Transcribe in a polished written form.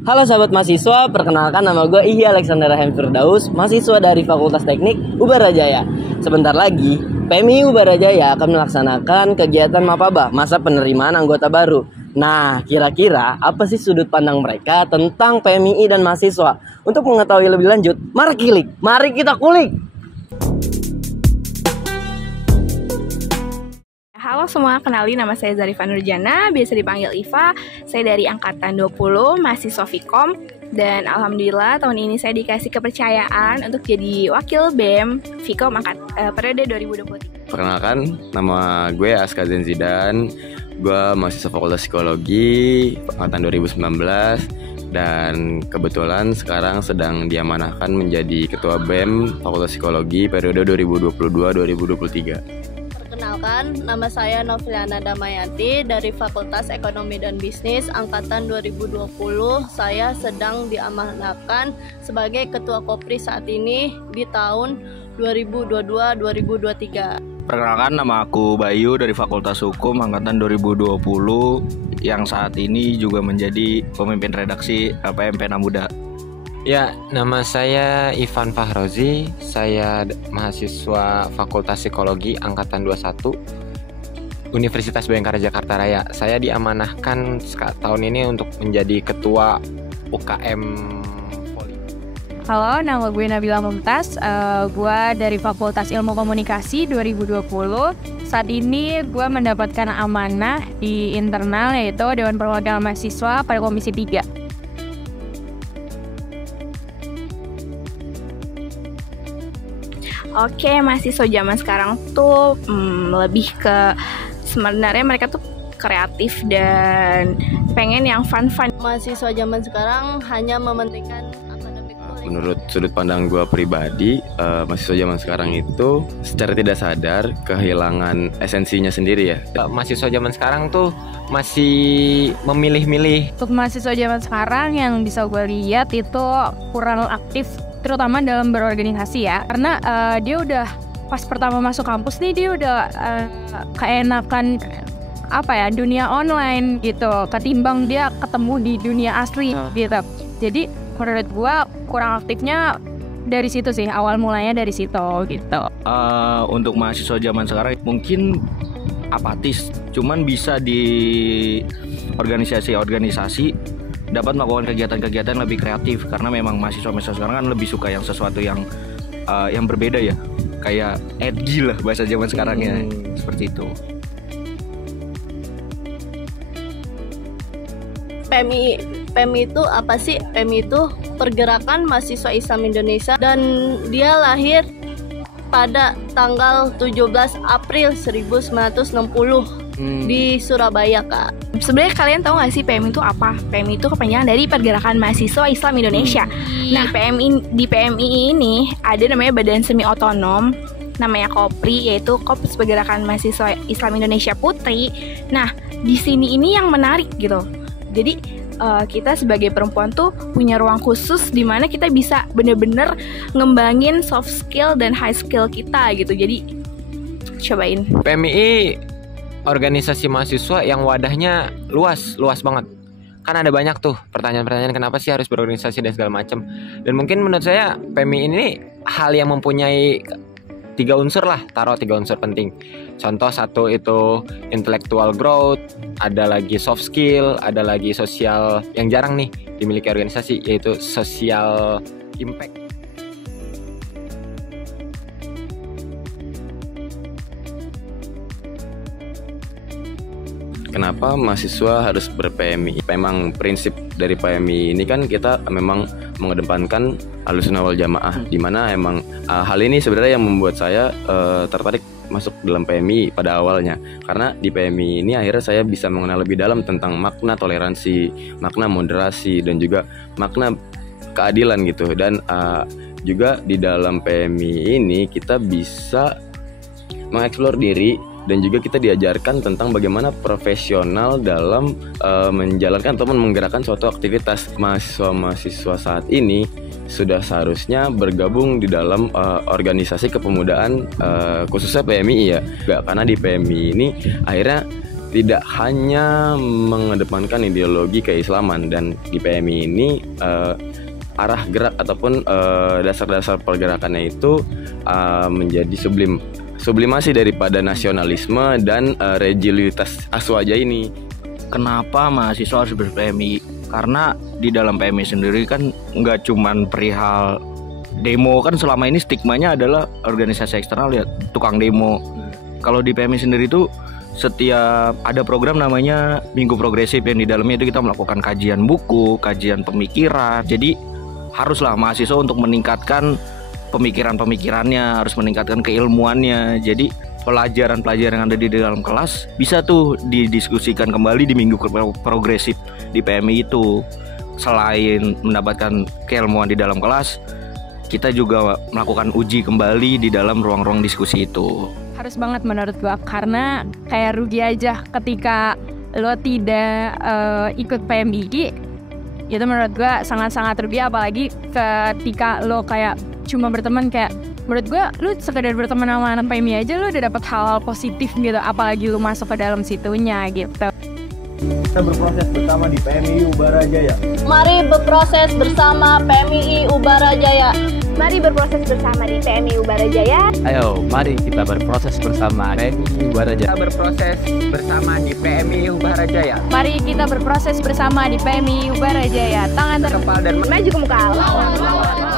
Halo sahabat mahasiswa, perkenalkan nama gue Ihya Alexander Rahim Firdaus, mahasiswa dari Fakultas Teknik Ubarajaya. Sebentar lagi, PMI Ubarajaya akan melaksanakan kegiatan Mapaba, masa penerimaan anggota baru. Nah, kira-kira apa sih sudut pandang mereka tentang PMI dan mahasiswa? Untuk mengetahui lebih lanjut, mari kita kulik. Halo semua, kenalin nama saya Zarifa Nurjana, biasa dipanggil Iva. Saya dari Angkatan 20, mahasiswa Vkom. Dan Alhamdulillah tahun ini saya dikasih kepercayaan untuk jadi Wakil BEM Vkom periode 2023. Perkenalkan, nama gue Askazen Zidan. Gue mahasiswa Fakultas Psikologi Angkatan 2019. Dan kebetulan sekarang sedang diamanahkan menjadi Ketua BEM Fakultas Psikologi periode 2022-2023. Perkenalkan, nama saya Noviliana Damayanti dari Fakultas Ekonomi dan Bisnis Angkatan 2020. Saya sedang diamanahkan sebagai Ketua Kopri saat ini di tahun 2022-2023. Perkenalkan, nama aku Bayu dari Fakultas Hukum Angkatan 2020 yang saat ini juga menjadi pemimpin redaksi PMPN Muda. Ya, nama saya Ivan Fahrozi, saya mahasiswa Fakultas Psikologi Angkatan 21 Universitas Bhayangkara Jakarta Raya. Saya diamanahkan tahun ini untuk menjadi Ketua UKM Poli. Halo, nama gue Nabila Mumtaz, gue dari Fakultas Ilmu Komunikasi 2020. Saat ini gue mendapatkan amanah di internal yaitu Dewan Perwakilan Mahasiswa pada Komisi 3. Oke, mahasiswa zaman sekarang tuh lebih ke sebenarnya mereka tuh kreatif dan pengen yang fun-fun. Mahasiswa zaman sekarang hanya mementingkan akademik. Menurut sudut pandang gue pribadi, mahasiswa zaman sekarang itu secara tidak sadar kehilangan esensinya sendiri ya. Mahasiswa zaman sekarang tuh masih memilih-milih. Untuk mahasiswa zaman sekarang yang bisa gue lihat itu kurang aktif, terutama dalam berorganisasi ya, karena dia udah pas pertama masuk kampus nih dia udah keenakan dunia online gitu, ketimbang dia ketemu di dunia asli gitu. Jadi menurut gua kurang aktifnya dari situ sih, awal mulanya dari situ gitu. Untuk mahasiswa zaman sekarang mungkin apatis, cuman bisa di organisasi dapat melakukan kegiatan-kegiatan lebih kreatif, karena memang mahasiswa sekarang kan lebih suka yang sesuatu yang berbeda ya, kayak edgy lah bahasa zaman sekarangnya, seperti itu. PMI itu apa sih? PMI itu Pergerakan Mahasiswa Islam Indonesia, dan dia lahir pada tanggal 17 April 1960 di Surabaya, Kak. Sebenarnya kalian tahu nggak sih PMI itu apa? PMI itu kepanjangan dari Pergerakan Mahasiswa Islam Indonesia. Nah, di PMI ini ada namanya Badan Semi Otonom, namanya Kopri, yaitu Kops Pergerakan Mahasiswa Islam Indonesia Putri. Nah, di sini ini yang menarik gitu. Jadi kita sebagai perempuan tuh punya ruang khusus di mana kita bisa bener-bener ngembangin soft skill dan high skill kita gitu. Jadi cobain. PMI organisasi mahasiswa yang wadahnya luas banget. Kan ada banyak tuh pertanyaan-pertanyaan kenapa sih harus berorganisasi dan segala macam. Dan mungkin menurut saya PMI ini hal yang mempunyai 3 unsur lah, taruh 3 unsur penting. Contoh satu itu intellectual growth, ada lagi soft skill, ada lagi sosial yang jarang nih dimiliki organisasi, yaitu social impact. Kenapa mahasiswa harus ber-PMI? Memang prinsip dari PMI ini kan kita memang mengedepankan Ahlussunnah wal Jamaah, di mana emang hal ini sebenarnya yang membuat saya tertarik masuk dalam PMI pada awalnya. Karena di PMI ini akhirnya saya bisa mengenal lebih dalam tentang makna toleransi, makna moderasi, dan juga makna keadilan gitu. Dan juga di dalam PMI ini kita bisa mengeksplor diri, dan juga kita diajarkan tentang bagaimana profesional dalam menjalankan atau menggerakkan suatu aktivitas. Mahasiswa saat ini sudah seharusnya bergabung di dalam organisasi kepemudaan, khususnya PMI ya. Karena di PMI ini akhirnya tidak hanya mengedepankan ideologi keislaman, dan di PMI ini arah gerak ataupun dasar-dasar pergerakannya itu menjadi sublimasi daripada nasionalisme dan religiusitas aswaja ini. Kenapa mahasiswa harus ber-PMI? Karena di dalam PMI sendiri kan nggak cuman perihal demo, kan selama ini stigmanya adalah organisasi eksternal ya, tukang demo. Kalau di PMI sendiri tuh setiap ada program namanya Minggu Progresif, yang di dalamnya itu kita melakukan kajian buku, kajian pemikiran. Jadi haruslah mahasiswa untuk meningkatkan pemikirannya, harus meningkatkan keilmuannya. Jadi pelajaran-pelajaran yang ada di dalam kelas bisa tuh didiskusikan kembali di Minggu Progresif di PMI itu. Selain mendapatkan keilmuan di dalam kelas, kita juga melakukan uji kembali di dalam ruang-ruang diskusi itu. Harus banget menurut gua, karena kayak rugi aja ketika lo tidak ikut PMI. Itu menurut gua sangat-sangat rugi, apalagi ketika lo kayak cuma berteman. Kayak menurut gua lu sekedar berteman sama anak PMI aja lo udah dapet hal-hal positif gitu, apalagi lu masuk ke dalam situnya gitu. Kita berproses bersama di PMI Ubara Jaya. Mari berproses bersama PMI Ubara Jaya. Mari berproses bersama di PMI Ubara Jaya. Ayo, mari kita berproses bersama PMI Ubara Jaya. Kita berproses bersama di PMI Ubara Jaya. Mari kita berproses bersama di PMI Ubara Jaya. Tangan Kepala dan Maju ke muka. Lawan.